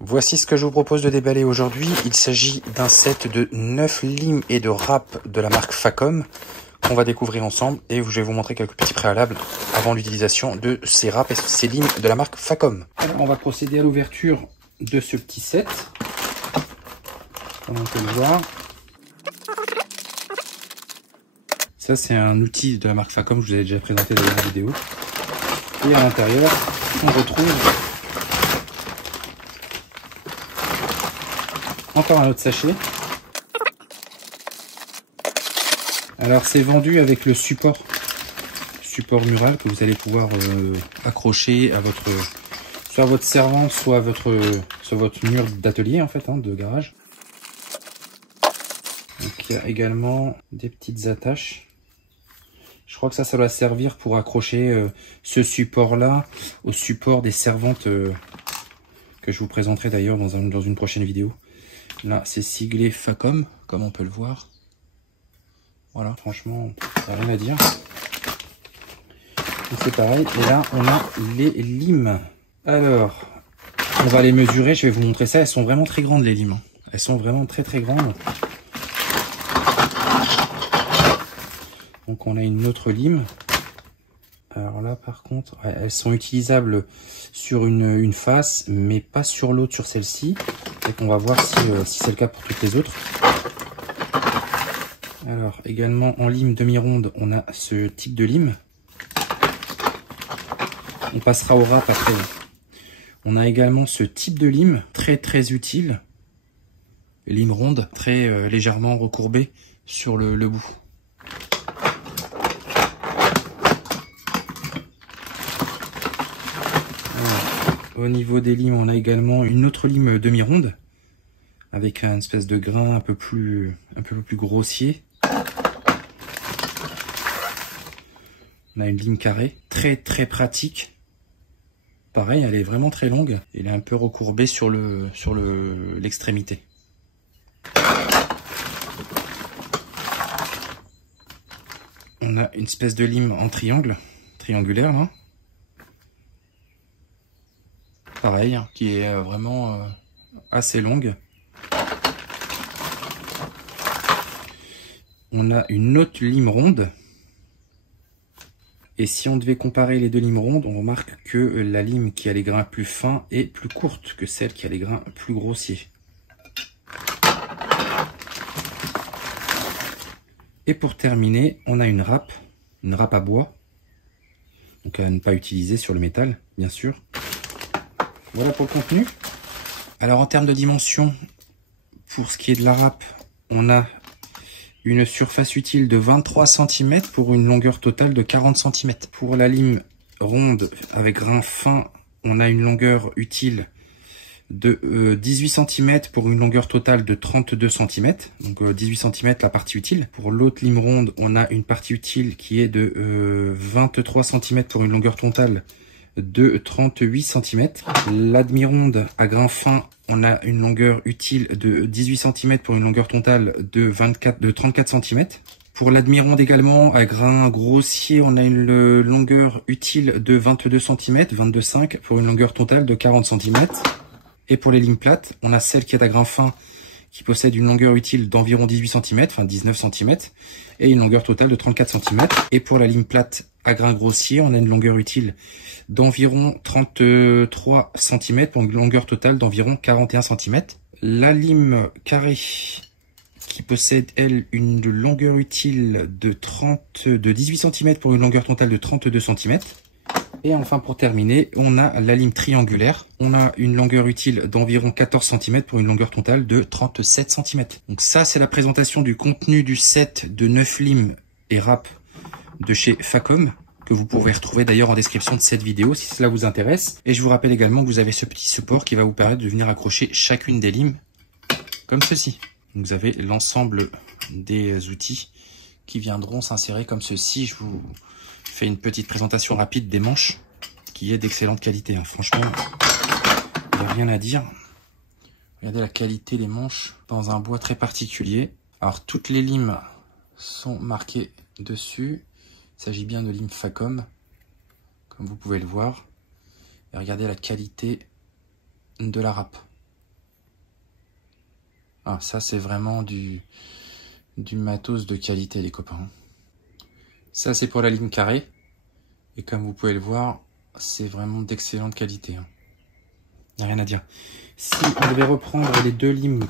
Voici ce que je vous propose de déballer aujourd'hui. Il s'agit d'un set de 9 limes et de râpes de la marque Facom qu'on va découvrir ensemble et je vais vous montrer quelques petits préalables avant l'utilisation de ces râpes et ces limes de la marque Facom. Alors on va procéder à l'ouverture de ce petit set, comme on peut le voir. Ça c'est un outil de la marque Facom, je vous ai déjà présenté dans la vidéo. Et à l'intérieur, on retrouve encore un autre sachet. Alors c'est vendu avec le support mural que vous allez pouvoir accrocher à soit à votre servante, soit sur votre mur d'atelier en fait, de garage. Donc il y a également des petites attaches. Je crois que ça doit servir pour accrocher ce support là au support des servantes que je vous présenterai d'ailleurs dans une prochaine vidéo. Là c'est siglé Facom comme on peut le voir. Voilà, franchement, il n'y a rien à dire. C'est pareil. Et là, on a les limes. Alors, on va les mesurer. Je vais vous montrer ça. Elles sont vraiment très grandes, les limes. Elles sont vraiment très très grandes. Donc, on a une autre lime. Alors là, par contre, ouais, elles sont utilisables sur une face, mais pas sur l'autre, sur celle-ci. Donc, on va voir si c'est le cas pour toutes les autres. Alors, également en lime demi-ronde, on a ce type de lime. On passera au râpe après. On a également ce type de lime, très très utile. Lime ronde, très légèrement recourbée sur le bout. Alors, au niveau des limes, on a également une autre lime demi-ronde, avec une espèce de grain un peu plus grossier. On a une lime carrée, très très pratique. Pareil, elle est vraiment très longue. Elle est un peu recourbée sur l'extrémité. On a une espèce de lime en triangulaire là. Pareil, qui est vraiment assez longue. On a une autre lime ronde. Et si on devait comparer les deux limes rondes, on remarque que la lime qui a les grains plus fins est plus courte que celle qui a les grains plus grossiers. Et pour terminer, on a une râpe à bois. Donc à ne pas utiliser sur le métal, bien sûr. Voilà pour le contenu. Alors en termes de dimension, pour ce qui est de la râpe, on a une surface utile de 23 cm pour une longueur totale de 40 cm. Pour la lime ronde avec grain fin, on a une longueur utile de 18 cm pour une longueur totale de 32 cm. Donc 18 cm la partie utile. Pour l'autre lime ronde, on a une partie utile qui est de 23 cm pour une longueur totale de 38 cm. La demi-ronde à grain fin, on a une longueur utile de 18 cm pour une longueur totale de 34 cm. Pour la demi-ronde également, à grain grossier, on a une longueur utile de 22 cm, 22,5 pour une longueur totale de 40 cm. Et pour les limes plates, on a celle qui est à grain fin, qui possède une longueur utile d'environ 18 cm, enfin 19 cm, et une longueur totale de 34 cm. Et pour la lime plate à grain grossier, on a une longueur utile d'environ 33 cm pour une longueur totale d'environ 41 cm. La lime carrée qui possède, elle, une longueur utile de 18 cm pour une longueur totale de 32 cm. Et enfin, pour terminer, on a la lime triangulaire. On a une longueur utile d'environ 14 cm pour une longueur totale de 37 cm. Donc ça, c'est la présentation du contenu du set de 9 limes et râpes de chez Facom, que vous pourrez retrouver d'ailleurs en description de cette vidéo si cela vous intéresse. Et je vous rappelle également que vous avez ce petit support qui va vous permettre de venir accrocher chacune des limes, comme ceci. Donc vous avez l'ensemble des outils qui viendront s'insérer comme ceci. Je vous fais une petite présentation rapide des manches, qui est d'excellente qualité. Franchement, il n'y a rien à dire. Regardez la qualité des manches dans un bois très particulier. Alors toutes les limes sont marquées dessus. Il s'agit bien de lime Facom, comme vous pouvez le voir. Et regardez la qualité de la râpe. Ah, ça c'est vraiment du matos de qualité les copains. Ça c'est pour la lime carrée. Et comme vous pouvez le voir, c'est vraiment d'excellente qualité. Il n'y a rien à dire. Si on devait reprendre les deux limes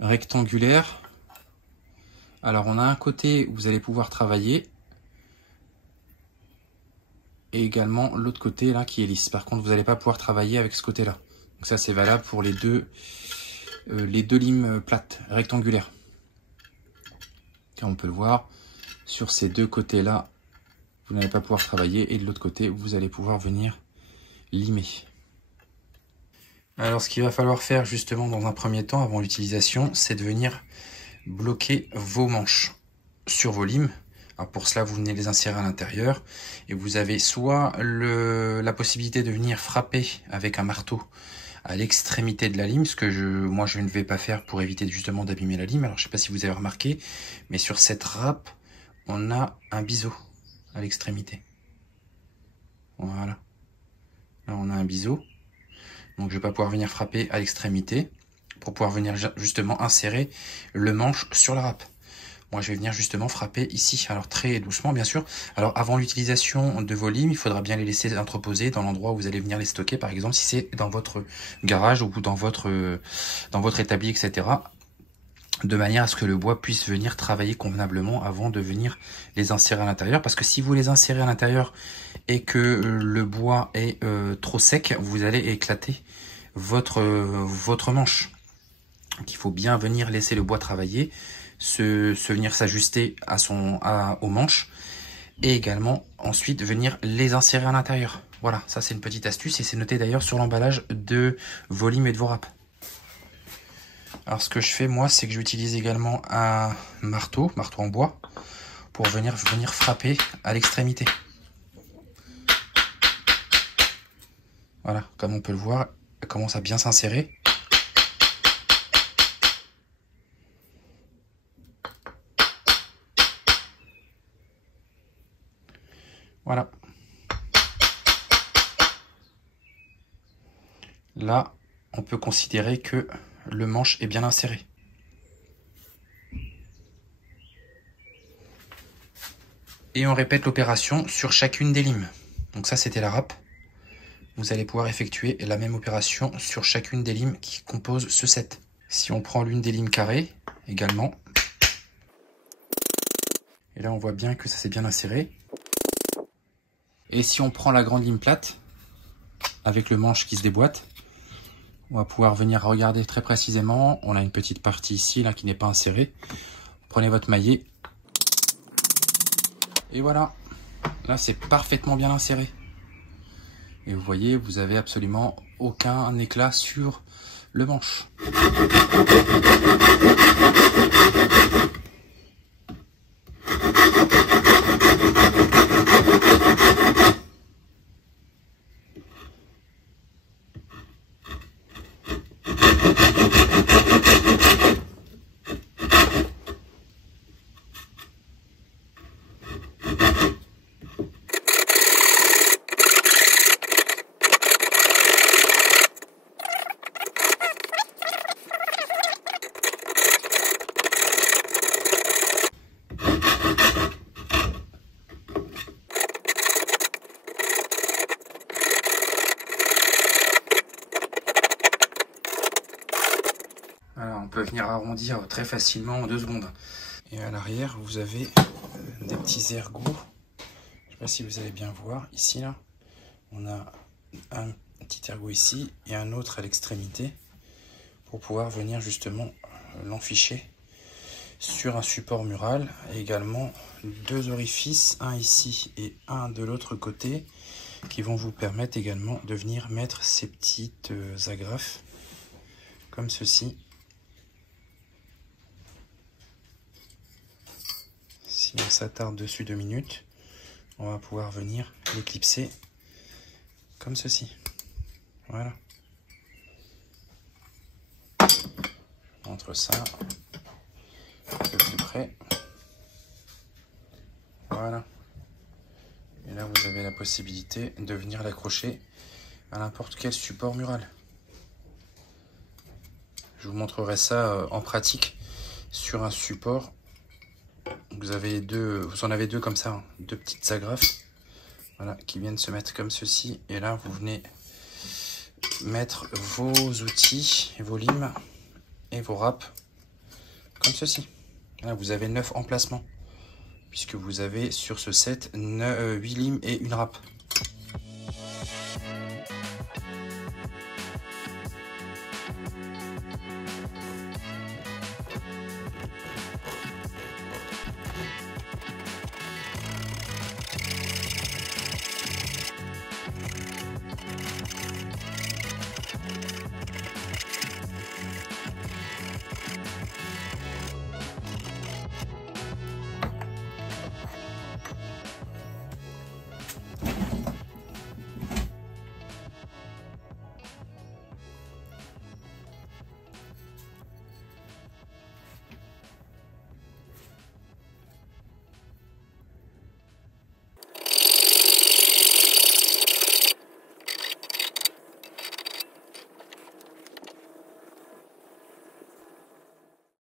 rectangulaires, alors on a un côté où vous allez pouvoir travailler. Et également l'autre côté là qui est lisse. Par contre, vous n'allez pas pouvoir travailler avec ce côté-là. Donc ça, c'est valable pour les deux limes plates, rectangulaires. Car on peut le voir, sur ces deux côtés-là, vous n'allez pas pouvoir travailler. Et de l'autre côté, vous allez pouvoir venir limer. Alors, ce qu'il va falloir faire justement dans un premier temps, avant l'utilisation, c'est de venir bloquer vos manches sur vos limes. Alors pour cela, vous venez les insérer à l'intérieur et vous avez soit la possibilité de venir frapper avec un marteau à l'extrémité de la lime, ce que moi je ne vais pas faire pour éviter justement d'abîmer la lime. Alors je ne sais pas si vous avez remarqué, mais sur cette râpe, on a un biseau à l'extrémité. Voilà. Là on a un biseau. Donc je ne vais pas pouvoir venir frapper à l'extrémité pour pouvoir venir justement insérer le manche sur la râpe. Moi, je vais venir justement frapper ici. Alors, très doucement, bien sûr. Alors, avant l'utilisation de vos limes, il faudra bien les laisser entreposer dans l'endroit où vous allez venir les stocker. Par exemple, si c'est dans votre garage ou dans votre établi, etc. De manière à ce que le bois puisse venir travailler convenablement avant de venir les insérer à l'intérieur. Parce que si vous les insérez à l'intérieur et que le bois est trop sec, vous allez éclater votre manche. Donc, il faut bien venir laisser le bois travailler. Venir s'ajuster aux manches et également ensuite venir les insérer à l'intérieur. Voilà, ça c'est une petite astuce et c'est noté d'ailleurs sur l'emballage de vos limes et de vos râpes. Alors ce que je fais moi, c'est que j'utilise également un marteau en bois pour venir frapper à l'extrémité. Voilà, comme on peut le voir, elle commence à bien s'insérer. Voilà. Là, on peut considérer que le manche est bien inséré. Et on répète l'opération sur chacune des limes. Donc ça, c'était la râpe. Vous allez pouvoir effectuer la même opération sur chacune des limes qui composent ce set. Si on prend l'une des limes carrées, également. Et là, on voit bien que ça s'est bien inséré. Et si on prend la grande lime plate, avec le manche qui se déboîte, on va pouvoir venir regarder très précisément. On a une petite partie ici là qui n'est pas insérée. Prenez votre maillet. Et voilà. Là, c'est parfaitement bien inséré. Et vous voyez, vous avez absolument aucun éclat sur le manche. Alors, on peut venir arrondir très facilement en 2 secondes. Et à l'arrière, vous avez des petits ergots. Je ne sais pas si vous allez bien voir. Ici, là, on a un petit ergot ici et un autre à l'extrémité pour pouvoir venir justement l'enficher sur un support mural. Et également 2 orifices, un ici et un de l'autre côté, qui vont vous permettre également de venir mettre ces petites agrafes comme ceci. Si on s'attarde dessus 2 minutes, on va pouvoir venir l'éclipser comme ceci. Voilà. Je montre ça un peu plus près. Voilà. Et là, vous avez la possibilité de venir l'accrocher à n'importe quel support mural. Je vous montrerai ça en pratique sur un support. Vous en avez deux comme ça, hein, deux petites agrafes, voilà, qui viennent se mettre comme ceci. Et là, vous venez mettre vos outils, vos limes et vos râpes comme ceci. Là, vous avez 9 emplacements, puisque vous avez sur ce set 8 limes et une râpe.